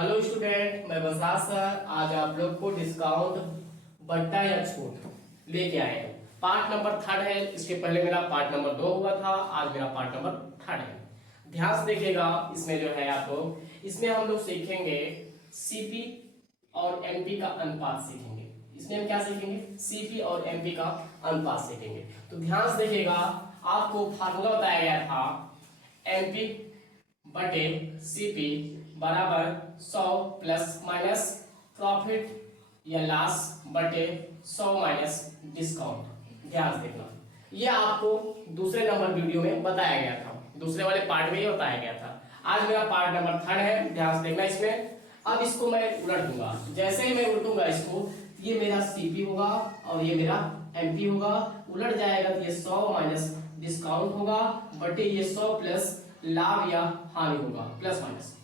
Hello student, मैं Bajaj sir आज आप लोग को डिस्काउंट बट्टा या छूट लेके आए हैं। पार्ट नंबर 3 है। इसके पहले मेरा पार्ट नंबर 2 हुआ था, आज मेरा पार्ट नंबर 3 है। ध्यान से देखिएगा। इसमें जो है आप लोग, इसमें हम लोग सीखेंगे सीपी और एमपी का अनुपात सीखेंगे। इसमें हम क्या सीखेंगे? सीपी और एमपी का अनुपात सीखेंगे। तो ध्यान से देखिएगा, आपको फार्मूला बताया गया था एमपी बटे सीपी बराबर 100 प्लस माइनस प्रॉफिट या लॉस बटे 100 माइनस डिस्काउंट। ध्यान से देखना, ये आपको दूसरे नंबर वीडियो में बताया गया था, दूसरे वाले पार्ट में ये बताया गया था। आज मेरा पार्ट नंबर 3 है। ध्यान से देखना इसमें। अब इसको मैं उलट दूंगा। जैसे ही मैं उलटूंगा इसको, ये मेरा सीपी होगा और ये मेरा एमपी होगा। उलट जाएगा तो ये 100 माइनस डिस्काउंट होगा बटे ये 100 प्लस लाभ या हानि होगा, प्लस माइनस।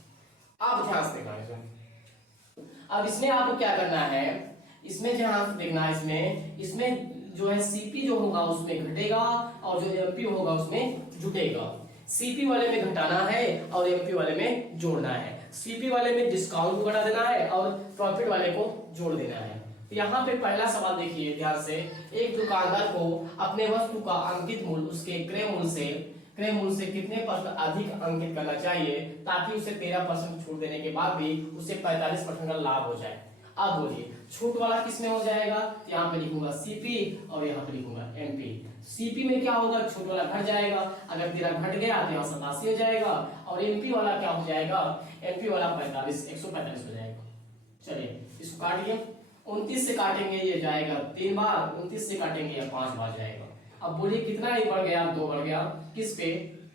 आप ध्यान से देखना इसमें। अब इसमें आपको क्या करना है, इसमें ध्यान से देखना है। इसमें जो है सीपी जो होगा उसमें घटेगा और जो एमपी होगा उसमें जुटेगा। सीपी वाले में घटाना है और एमपी वाले में जोड़ना है। सीपी वाले में डिस्काउंट को घटा देना है और प्रॉफिट वाले को जोड़ देना है। तो यहाँ पे पहला सवाल देखिए ध्यान से। एक दुकानदार को अपने वस्तु का अंकित मूल्य उसके क्रय मूल्य से कितने परसेंट अधिक अंकित करना चाहिए ताकि उसे 13% छूट देने के बाद भी उसे 45% का लाभ हो जाए। अब बोलिए छूट वाला किसमें हो जाएगा? तो यहाँ पे लिखूंगा सीपी और यहाँ पे लिखूंगा एमपी। सीपी में क्या होगा? छूट वाला घट जाएगा। अगर 13 घट गया तो यहाँ 87 हो जाएगा। और एमपी वाला क्या हो जाएगा? एमपी वाला 145 हो जाएगा। चलिए इसको काटिए। 29 से काटेंगे ये जाएगा 3 बार, 29 से काटेंगे या 5 बार जाएगा। अब बोलिए कितना ही बढ़ गया? 2 बढ़ गया। किस पे?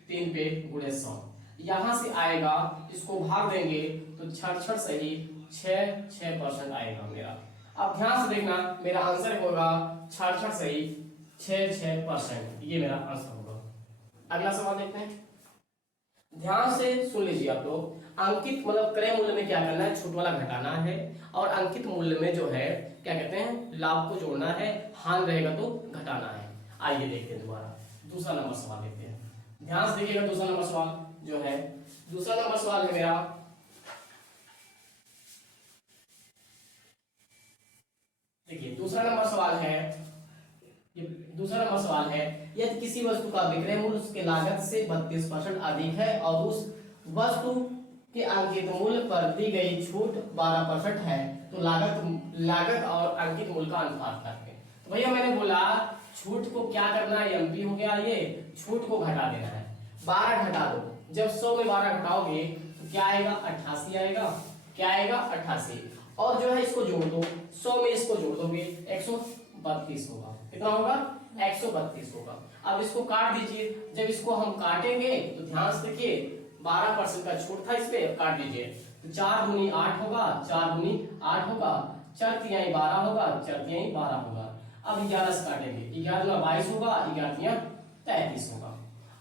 3 पे गुणे 100। यहां से आएगा, इसको भाग देंगे तो 6 सही 6% आएगा मेरा। अब ध्यान से देखना, मेरा आंसर होगा 6 सही 6%। ये मेरा आंसर होगा। अगला सवाल देखते हैं। ध्यान से सुन लीजिए आप लोग। अंकित मतलब क्रय मूल्य में क्या करना है? छूट वाला घटाना है और अंकित मूल्य में जो है क्या कहते हैं? लाभ को जोड़ना है। हानि रहेगा तो घटाना है। आइए देखते हैं दोबारा दूसरा नंबर सवाल देखते हैं। ध्यान से देखिएगा। दूसरा नंबर सवाल जो है, दूसरा नंबर सवाल है मेरा। देखिए दूसरा नंबर सवाल है, ये दूसरा नंबर सवाल है, यदि किसी वस्तु का विक्रय मूल्य उसके लागत से 32% अधिक है और उस वस्तु के अंकित मूल्य पर दी गई छूट 12% है तो लागत और अंकित मूल्य का अनुपात करके। तो भैया मैंने बोला छूट को क्या करना है? एमपी हो गया। ये छूट को घटा देना है। 12 घटा दो। जब 100 में 12 घटाओगे तो क्या आएगा? 88 आएगा। क्या आएगा? 88। और जो है इसको जोड़ दो। 100 में इसको जोड़ दोगे 132 होगा। कितना होगा? 132 होगा। अब इसको काट दीजिए। जब इसको हम काटेंगे तो ध्यान से देखिए, 12% का छूट था, इस पे काट दीजिए तो 4 दूनी 8 होगा, 4 दूनी 8 होगा, 4 तिहाई 12 होगा, 4 तिहाई 12 होगा। अब 11 से काटेंगे, 11 दूना 22 होगा, 11 तिहाई 33 होगा।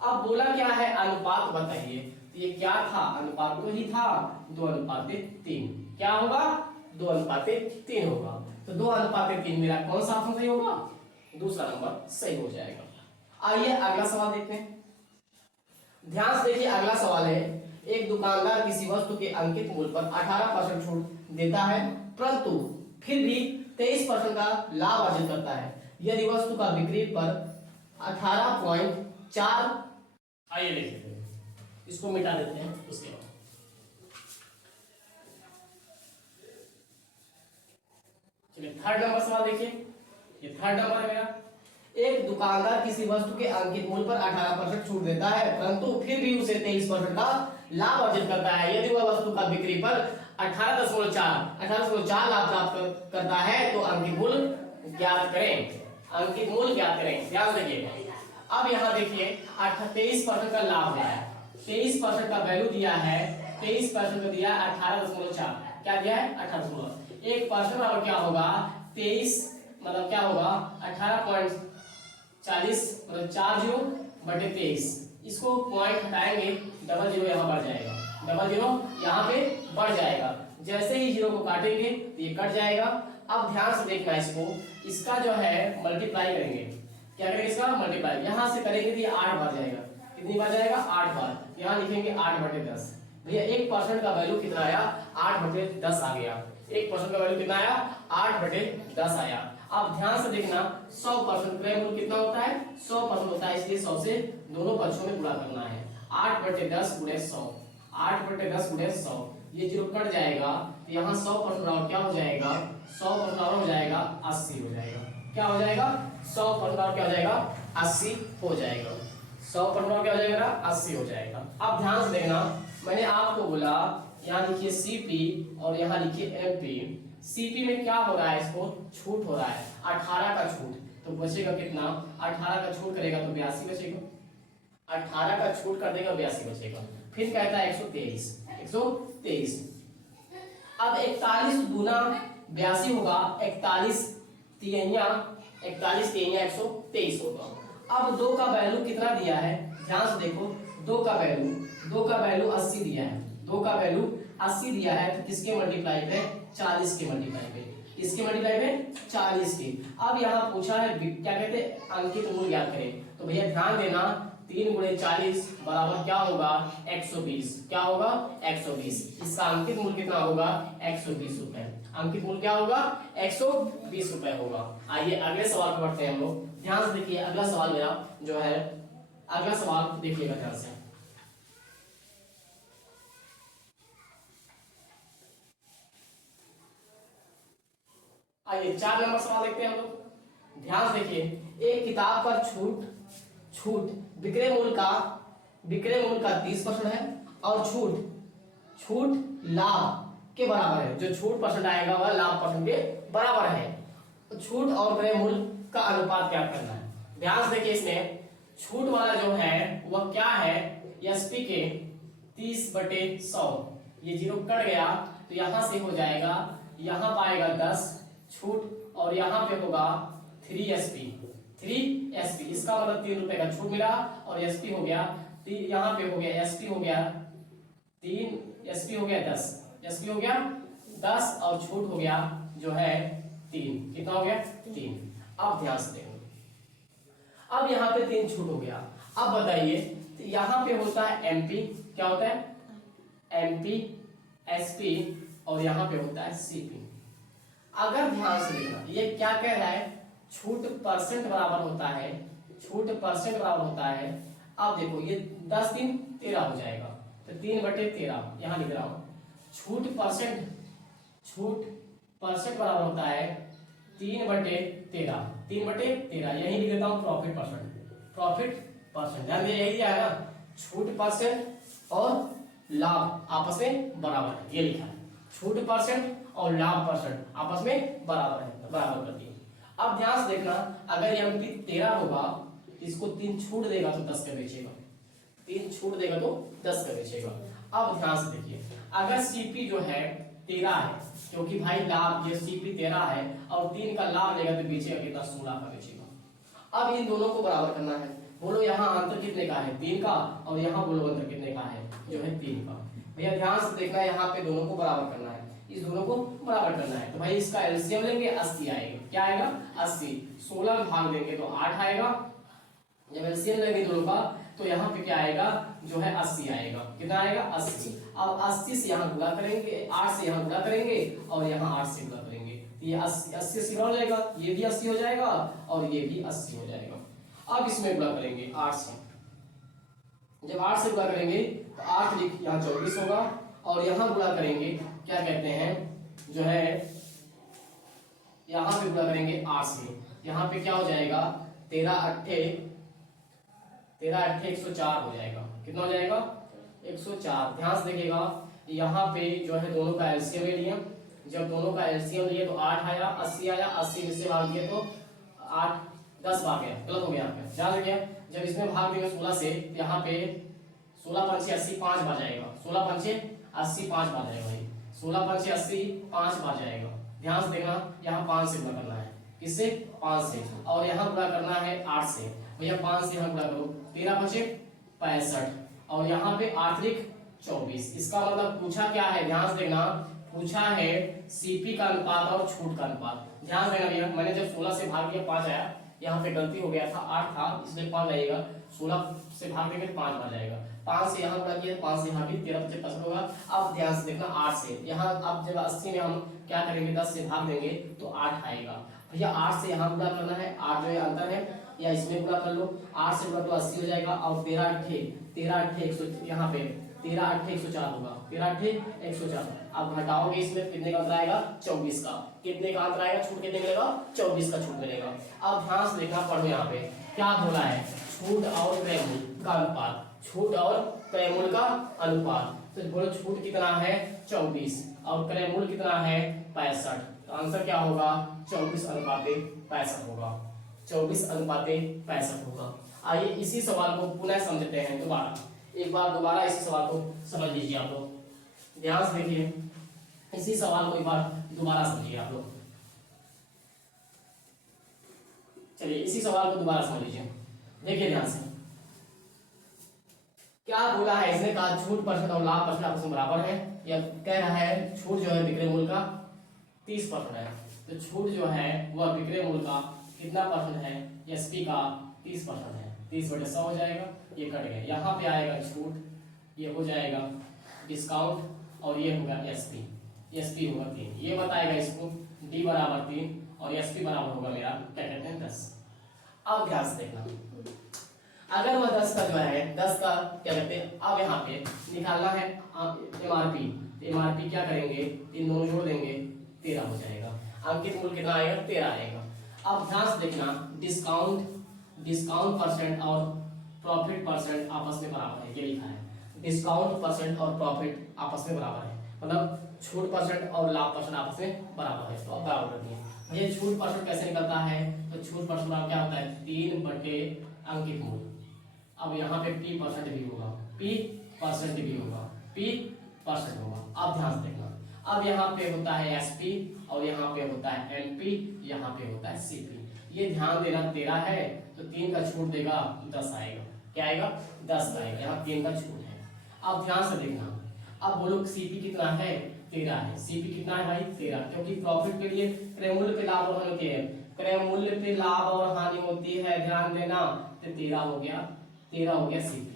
अब बोला क्या है? अनुपात बताइए। तो ये क्या था? अनुपात तो ही था 2:3। क्या होगा? 2:3 होगा। तो 2:3 मेरा कौन सा ऑप्शन सही होगा? दूसरा नंबर सही हो जाएगा। आइए अगला सवाल देखते हैं। ध्यान से देखिए, अगला सवाल है, एक दुकानदार किसी वस्तु के अंकित मूल्य पर 18% छूट देता है परंतु फिर भी 23% का लाभ अर्जित करता है यदि वस्तु का बिक्री पर 18.4। आइए लिखते हैं, इसको मिटा देते हैं। उसके बाद चलिए थर्ड नंबर सवाल देखिए। ये थर्ड नंबर है मेरा। एक दुकानदार किसी वस्तु के अंकित मूल्य पर 18% छूट देता है परंतु फिर भी उसे 23% का लाभ अर्जित करता है यदि वह वस्तु का बिक्री पर 18.4 लाभ प्राप्त करता है तो अंकित मूल्य ज्ञात करें। अंकित मूल्य ज्ञात करें। ध्यान देखिए। अब यहाँ देखिए 23% का लाभ दिया है, 23% का वैल्यू दिया है, 23% का दिया 18.4। क्या दिया है? 18। 1% और क्या होगा? 23 मतलब क्या होगा? 18.40 मतलब 40 बटे 23। इसको पॉइंट हटाएंगे, डबल जीरो यहाँ बढ़ जाएगा, डबल जीरो यहाँ पे बढ़ जाएगा। जैसे ही जीरो को काटेंगे तो ये कट जाएगा। अब ध्यान से देखना इसको, इसका जो है मल्टीप्लाई करेंगे। क्या करेंगे? इसका मल्टीप्लाई। यहां से करेंगे तो ये 8 बार जाएगा। कितनी बार जाएगा? 8 बार। यहाँ लिखेंगे 8/10। भैया 1% का वैल्यू कितना आया, 8/10 आ गया। 1% का वैल्यू कितना आया, 8/10 आया। अब ध्यान से देखना 100% क्रय मूल्य कितना होता है, 100% होता है, इसलिए 100 से दोनों पक्षों में गुणा करना है। 8/10 गुणे 100, 8/10 गुणे 100, ये जीरो कट जाएगा तो यहाँ 100% बराबर क्या हो जाएगा, 100% बराबर हो जाएगा 80 हो जाएगा। क्या हो जाएगा, 100% बराबर क्या हो जाएगा, 80 हो जाएगा। 100% बराबर क्या हो जाएगा, 80 हो जाएगा। अब ध्यान से देखना, मैंने आपको बोला यहाँ लिखिए सीपी और यहाँ लिखिए एमपी। सीपी में क्या हो रहा है, इसको छूट हो रहा है 18 का छूट, तो बचेगा कितना, 18 का छूट करेगा तो 82 बचेगा, 18 का छूट कर देगा 82 बचेगा। फिर कहता है 123, 123। अब 41 गुना 82 होगा, 41 तिहैया 123 होगा। अब 2 का वैल्यू कितना दिया है, ध्यान से देखो, 2 का वैल्यू 80 दिया है, 2 का वैल्यू 80 दिया है, तो किसके मल्टीप्लाई पे, 40 के मल्टीप्लाई पे, किसके मल्टीप्लाई पे, 40 के। अब यहाँ पूछा है क्या कहते हैं, अंकित मूल्य ज्ञात करें, तो भैया ध्यान देना 3 गुणे 40 बराबर क्या होगा, 120, क्या होगा, 120। इसका अंकित मूल्य कितना होगा, 120 रुपए। अंकित मूल्य क्या होगा, 120 रुपए होगा। आइए अगले सवाल पर बढ़ते हैं हम लोग। ध्यान से देखिए, अगला सवाल मेरा जो है, अगला सवाल देखिएगा ध्यान से। आइए 4 नंबर सवाल देखते हैं हम लोग। ध्यान से देखिए, एक किताब पर छूट विक्रय मूल्य का 30% है और छूट लाभ के बराबर है। जो छूट परसेंट आएगा वह लाभ परसेंट के बराबर है। तो छूट और क्रय मूल्य का अनुपात क्या करना है, ध्यान से देखिए। इसमें छूट वाला जो है वह क्या है, एसपी के 30/100, ये जीरो कट गया तो यहां से हो जाएगा, यहां पाएगा 10 छूट और यहाँ पे होगा 3SP, इसका मतलब 3 रुपए का छूट मिला और एसपी हो गया, यहाँ पे हो गया एसपी हो गया 3, एसपी हो गया 10, एसपी हो गया 10 और छूट हो गया जो है 3, कितना हो गया 3। अब ध्यान से देखो, अब यहाँ पे 3 छूट हो गया। अब बताइए, तो यहाँ पे होता है एमपी, क्या होता है एमपी, एसपी और यहाँ पे होता है सीपी। अगर ध्यान से देखना, ये क्या कह रहा है, छूट परसेंट बराबर होता है, छूट परसेंट बराबर होता है। अब देखो ये 10 3 13 हो जाएगा, तो 3/13 यहाँ लिख रहा हूँ। छूट परसेंट बराबर होता है 3/13, 3/13 यही लिख देता हूँ। प्रॉफिट परसेंट ध्यान में यही दिया है ना, छूट परसेंट और लाभ आपस में बराबर है, ये लिखा है। छूट परसेंट और लाभ परसेंट आपस में बराबर है, बराबर करती है। अब ध्यान से देखना, अगर एमपी 13 होगा, इसको 3 छूट देगा तो 10 का बेचेगा, 3 छूट देगा तो 10 का बेचेगा। अब ध्यान से देखिए, अगर सीपी जो है 13 है, क्योंकि भाई लाभ ये सीपी 13 है और 3 का लाभ लेगा तो बेचेगा कितना, 16 का बेचेगा। अब इन दोनों को बराबर करना है। बोलो यहाँ अंतर कितने का है, 3 का, और यहाँ बोलो अंतर कितने का है, जो है 3 का। भैया ध्यान से देखना, यहाँ पे दोनों को बराबर करना है, इस दोनों को बराबर करना है। तो भाई इसका एलसीएम लेंगे, 80 आएगा, क्या आएगा 80, 16 में भाग देंगे तो 8 आएगा। जब एलसीएम लेंगे दोनों का तो यहाँ पे क्या आएगा, जो है 80 आएगा, कितना आएगा 80। अब 80 से यहाँ गुणा करेंगे, 8 से यहाँ गुणा करेंगे और यहाँ 8 से गुणा करेंगे, तो ये 80 से हो जाएगा, ये भी 80 हो जाएगा और ये भी 80 हो जाएगा। अब इसमें गुणा करेंगे 8 से, जब 8 से गुणा करेंगे तो 8 लिख यहाँ 24 होगा और यहाँ गुणा करेंगे, क्या कहते हैं, जो है यहाँ पे गुणा करेंगे 8 से, यहाँ पे क्या हो जाएगा 13 8 104 हो जाएगा, कितना हो जाएगा 104। ध्यान से देखिएगा, यहाँ पे जो है दोनों का एलसीएम ले लिया, जब दोनों का एलसीएम लिए तो 8 आया, 80 आया, 80 में से भाग दिए तो 8 10 भाग गया, गलत हो गया यहाँ पे, ध्यान रखिए। जब इसमें भाग देंगे 16 से, यहाँ पे 16 5 80 5 बार जाएगा, 16 5 80 5 बार जाएगा भाई, 16 5 80 5 बार जाएगा। ध्यान से देखना, यहाँ 5 से गुणा करना है, किससे 5 से, और यहाँ गुणा करना है 8 से। भैया 5 से यहाँ गुणा करो, 13 5 65 और यहाँ पे 8 24। इसका मतलब पूछा क्या है, ध्यान से देखना, पूछा है सीपी का अनुपात और छूट का अनुपात। ध्यान देना भैया, मैंने जब 16 से भाग दिया 5 आया, यहाँ पे गलती हो गया था, 8 था इसलिए 5 आएगा, 16 से भाग देंगे 5 आ जाएगा। 5 से यहाँ गुणा किया 5 से यहाँ भी 13 25 65 होगा। अब ध्यान से देखना 8 से यहाँ, अब जब 80 में हम क्या करेंगे 10 से भाग देंगे तो 8 आएगा। भैया 8 से यहाँ गुणा करना है, 8 जो है अंतर है या इसमें गुणा कर लो, 8 से गुणा तो 80 हो जाएगा और 13 अट्ठे 100 यहाँ पे 13 अट्ठे 104 होगा, 13 अट्ठे 104। अब घटाओगे इसमें कितने का अंतर आएगा 24 का, कितने का अंतर आएगा, छूट कितने मिलेगा 24 का छूट मिलेगा। अब ध्यान से देखना, पढ़ो यहाँ पे क्या बोला है, छूट और क्रयमूल्य का अनुपात, छूट और क्रयमूल्य का अनुपात। तो बोलो छूट कितना है 24 और क्रयमूल्य कितना है 65, तो आंसर क्या होगा 24:65 होगा, 24:65 होगा। आइए इसी सवाल को पुनः समझते हैं दोबारा, एक बार दोबारा इसी सवाल को समझ लीजिए आप लोग, ध्यान से देखिए इसी सवाल को एक बार दोबारा समझिए आप लोग। चलिए इसी सवाल को दोबारा समझ लीजिए, देखिए ध्यान से क्या बोला है, इसने कहा छूट परसेंट और लाभ परसेंट आपस में बराबर है, या कह रहा है छूट जो है विक्रय मूल्य का 30% है, तो छूट जो है वह विक्रय मूल्य का कितना परसेंट है, एसपी का 30% है, 30/100 हो जाएगा, ये कट गया, यहाँ पे आएगा छूट, ये हो जाएगा डिस्काउंट और ये होगा एसपी, एसपी होगा 3, ये बताएगा इसको डी बराबर 3 और एसपी बराबर होगा मेरा क्या कहते हैं 10। अब ध्यान से देखना, अगर वह 10 का जो है 10 का क्या कहते हैं, अब यहाँ पे निकालना है एमआरपी, एमआरपी क्या करेंगे, इन दोनों जोड़ देंगे 13 हो जाएगा, अंकित मूल्य कितना आएगा 13 आएगा। अब ध्यान से देखना डिस्काउंट परसेंट और प्रॉफिट परसेंट आपस में बराबर है, ये लिखा है डिस्काउंट परसेंट और प्रॉफिट आपस में बराबर है, मतलब छूट परसेंट और लाभ परसेंट आपस में बराबर है, तो अब बराबर कर दिए। ये छूट परसेंट कैसे निकलता है, तो छूट परसेंट क्या होता है 3 अंकित मूल्य, अब यहाँ पे P परसेंट भी होगा, P परसेंट भी होगा, P परसेंट होगा। अब ध्यान से देखना, अब यहाँ पे होता है SP और यहाँ पे होता है MP, यहाँ पे होता है CP, ये ध्यान देना 13 है तो 3 का छूट देगा 10 आएगा, क्या आएगा 10 आएगा, यहाँ 3 का छूट है। अब ध्यान से देखना, अब बोलो CP कितना है 13 है, CP कितना है भाई 13, क्योंकि प्रॉफिट के लिए क्रय मूल्य पे लाभ और हानि होती है, क्रय मूल्य पे लाभ और हानि होती है, ध्यान देना, तो 13 हो गया CP।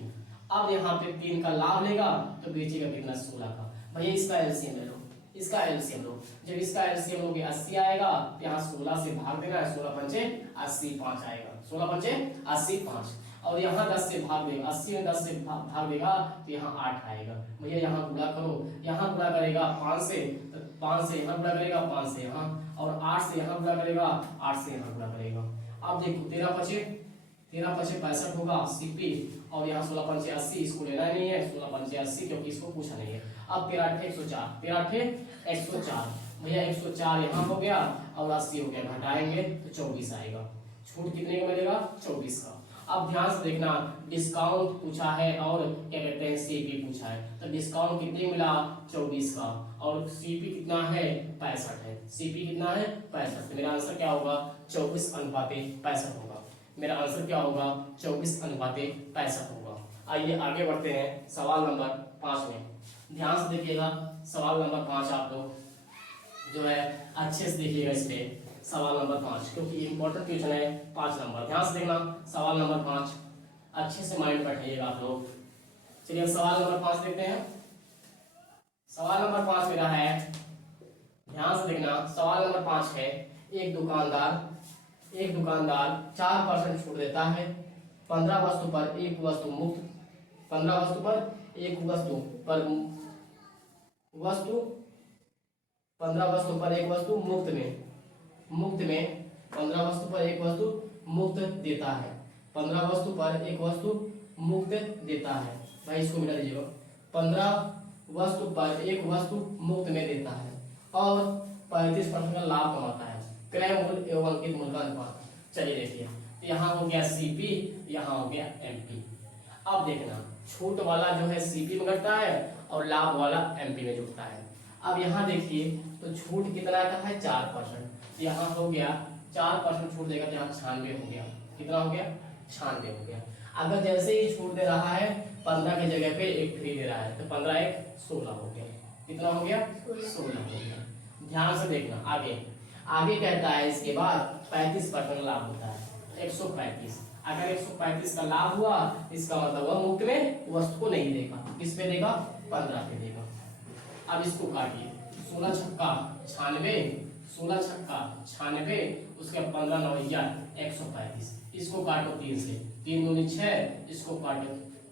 अब यहाँ पे 3 का लाभ लेगा तो बेचेगा कितना 16 का, भैया इसका एलसीएम ले लो, इसका एलसीएम लो, जब इसका एलसीएम लोगे 80 आएगा, यहाँ 16 से भाग देना है, 16 पंचे 80 5 आएगा, 16 पंचे 80 5, और यहाँ 10 से भाग देगा, 80 में 10 से भाग देगा तो यहाँ 8 आएगा, भैया यहाँ गुणा करो, यहाँ गुणा करेगा 5 से, तो 5 से यहाँ गुणा करेगा 5 से यहाँ, और 8 से यहाँ गुणा करेगा 8 से यहाँ गुणा करेगा। अब देखो 13 पचे 65 होगा CP, और यहाँ 16 पंचे 80, इसको लेना नहीं है 16 पंचे 80 क्योंकि इसको पूछा नहीं है। अब 13 अट्ठे 104, 13 अट्ठे 104, भैया 104 यहाँ हो गया और 80 हो गया, घटाएंगे तो 24 आएगा, छूट कितने का मिलेगा 24 का। अब ध्यान से देखना, डिस्काउंट पूछा है और क्या कहते हैं CP पूछा है, तो डिस्काउंट कितने मिला 24 का, और CP कितना है 65 है, CP कितना है 65, तो मेरा आंसर क्या होगा 24:65 होगा, मेरा आंसर क्या होगा 24:65 होगा। आइए आगे बढ़ते हैं सवाल नंबर 5 में, ध्यान से देखिएगा सवाल नंबर 5 आप लोग जो है अच्छे से देखिएगा इस पे, सवाल नंबर 5 क्योंकि इंपॉर्टेंट क्वेश्चन है 5 नंबर, ध्यान से देखना सवाल नंबर 5 अच्छे से माइंड बैठाइएगा आप लोग। चलिए सवाल नंबर 5 देखते हैं, सवाल नंबर 5 मेरा है, ध्यान से देखना सवाल नंबर 5 है, एक दुकानदार 4% छूट देता है, 15 वस्तु पर एक वस्तु मुफ्त, 15 वस्तु पर एक वस्तु पर 15 वस्तु पर एक वस्तु मुफ्त में 15 वस्तु पर एक वस्तु मुफ्त देता है, 15 वस्तु पर एक वस्तु मुफ्त देता है, भाई इसको मिटा दीजिएगा, 15 वस्तु पर एक वस्तु मुफ्त में देता है और 35% का लाभ कमाता है, क्रय मूल्य एवं अंकित मूल्य का अनुपात। चलिए देखिए, तो यहाँ हो गया CP, यहाँ हो गया MP। अब देखना छूट वाला जो है CP में घटता है और लाभ वाला MP में जुड़ता है। अब यहाँ देखिए तो छूट कितना का है 4%, यहाँ हो गया 4% छूट देगा तो यहाँ 96 हो गया, कितना हो गया 96 हो गया। अगर जैसे ही छूट दे रहा है 15 की जगह पे एक फ्री दे रहा है तो 15 एक 16 हो गया, कितना हो गया 16 हो गया। ध्यान से देखना आगे कहता है इसके बाद 35% लाभ होता है 135। अगर 135 का लाभ हुआ इसका मतलब वह मुफ्त में वस्तु को नहीं देगा, किस पे देगा, 15 पे देगा। अब इसको काटिए, 16 छक्का 96, 16 छक्का 96, उसके 15 9 135, इसको काटो 3 से, 3 दूनी 6, इसको काटो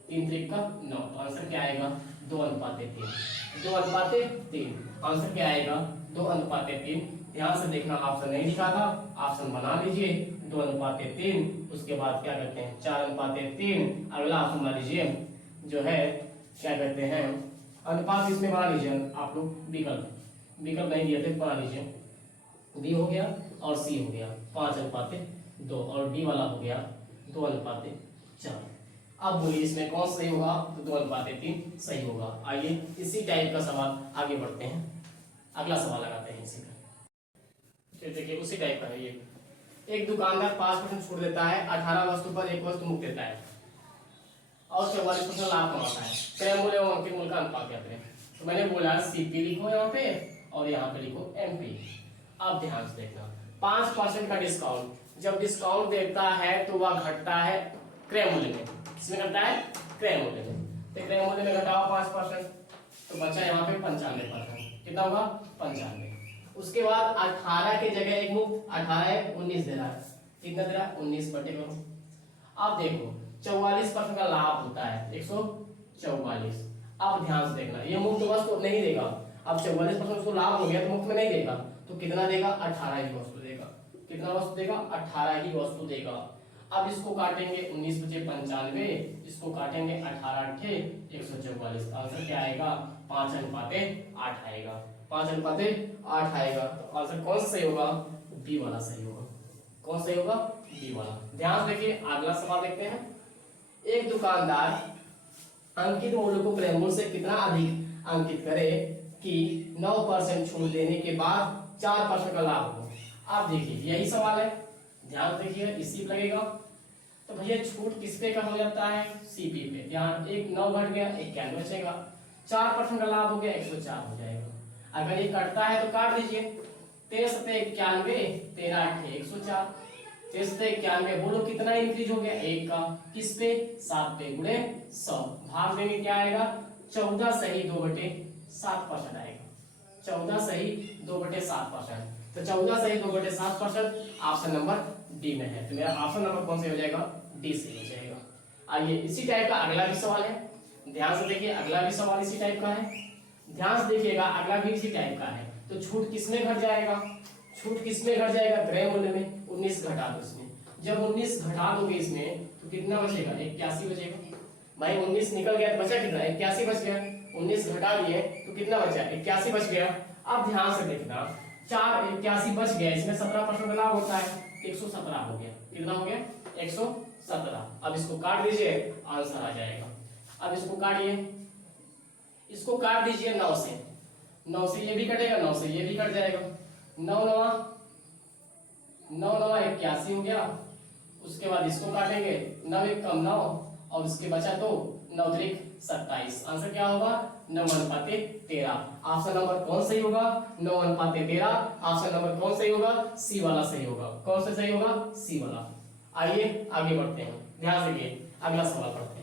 3 3 का 9, तो आंसर क्या आएगा 2:3, 2:3, आंसर क्या आएगा 2:3। ध्यान से देखना, ऑप्शन नहीं लिखा था, ऑप्शन बना लीजिए 2:3, उसके बाद क्या करते हैं 4:3, अगला ऑप्शन बना लीजिए जो है क्या कहते हैं अनुपात, इसमें बना लीजिए आप लोग विकल्प नहीं दिए थे, बना लीजिए, बी हो गया और सी हो गया 5:2 और डी वाला हो गया 2:4। अब बोलिए इसमें कौन सही होगा, तो 2:3 सही होगा। आइए इसी टाइप का सवाल आगे बढ़ते हैं, अगला सवाल लगाते हैं इसी का। देखिए उसी टाइप का है ये, एक दुकानदार 5% छूट देता है, 18 वस्तु पर 1 वस्तु मुफ्त देता है और 44% लाभ कमाता है, क्रय मूल्य एवं अंकित मूल्य का अनुपात ज्ञात करें। तो मैंने बोला सीपी लिखो यहाँ पे और यहाँ पे लिखो एमपी। अब ध्यान से देखना, 5% का डिस्काउंट, जब डिस्काउंट देता है तो वह घटता है क्रय मूल्य में, किसमें घटता है क्रय मूल्य में, तो क्रय मूल्य में घटाओ 5%, तो बचा यहाँ पे 95%, कितना होगा 95। उसके बाद 18 के जगह एक मुफ्त, 18 है 19 दे रहा है, कितना दे रहा है 19 बटे करो। अब देखो 44% का लाभ होता है 144। अब ध्यान से देखना, ये मुफ्त वस्तु नहीं देगा, अब 44% उसको लाभ हो गया तो मुफ्त में नहीं देगा, तो कितना देगा 18 ही वस्तु देगा, कितना वस्तु देगा 18 ही वस्तु देगा। अब इसको काटेंगे 19 बचे 95, इसको काटेंगे 18 8 144, आंसर क्या आएगा 5:8 आएगा, 5:8 आएगा। तो आंसर कौन सा सही होगा, बी वाला सही होगा। कौन सही होगा, बी वाला। ध्यान से देखिए अगला सवाल देखते हैं, एक दुकानदार अंकित मूल्य को क्रय मूल्य से कितना अधिक अंकित करे कि 9% छूट देने के बाद 4% का लाभ हो। आप देखिए यही सवाल है, ध्यान देखिए इसी लगेगा, तो भैया छूट किस पे का हो जाता है, सीपी पे। ध्यान, एक 9 घट गया 91 बचेगा, 4% का लाभ हो गया 104 हो जाएगा। अगर ये कटता है तो काट दीजिए, 13 91, 13 8 104, 13 91, बोलो कितना इंक्रीज हो गया 1 का, किस पे 7 पे गुणे 100, भाग देंगे क्या आएगा 14 सही 2/7% आएगा, 14 सही 2/7%, तो 14 सही 2/7% ऑप्शन नंबर डी में है, तो मेरा ऑप्शन नंबर कौन से हो जाएगा, डी से हो जाएगा। आइए इसी टाइप का अगला भी सवाल है, ध्यान से देखिए अगला भी सवाल इसी टाइप का है, ध्यान से देखिएगा अगला भी इसी टाइप का है। तो छूट किसमें घट जाएगा, छूट किसमें घट जाएगा क्रय मूल्य में, 19 घटा दो इसमें, जब 19 घटा दोगे इसमें तो कितना बचेगा 81 बचेगा। भाई 19 निकल गया तो बचा कितना 81 बच गया, 19 घटा दिए तो कितना बचा 81 बच गया। अब ध्यान से देखना 4 81 बच गया, इसमें 17% लाभ होता है, 117 हो गया, कितना हो गया 117। अब इसको काट दीजिए आंसर आ जाएगा। अब इसको काटिए, इसको काट दीजिए 9 से, 9 से ये भी कटेगा, 9 से ये भी कट जाएगा, 9 9 81 हो गया। उसके बाद इसको काटेंगे 9 1 कम 9 और उसके बचा तो 9 3 27, आंसर क्या होगा 9:13। ऑप्शन नंबर कौन सही होगा 9:13, ऑप्शन नंबर कौन सही होगा, सी वाला सही होगा। कौन सा सही होगा, सी वाला। आइए आगे बढ़ते हैं, ध्यान से अगला सवाल पढ़ते हैं।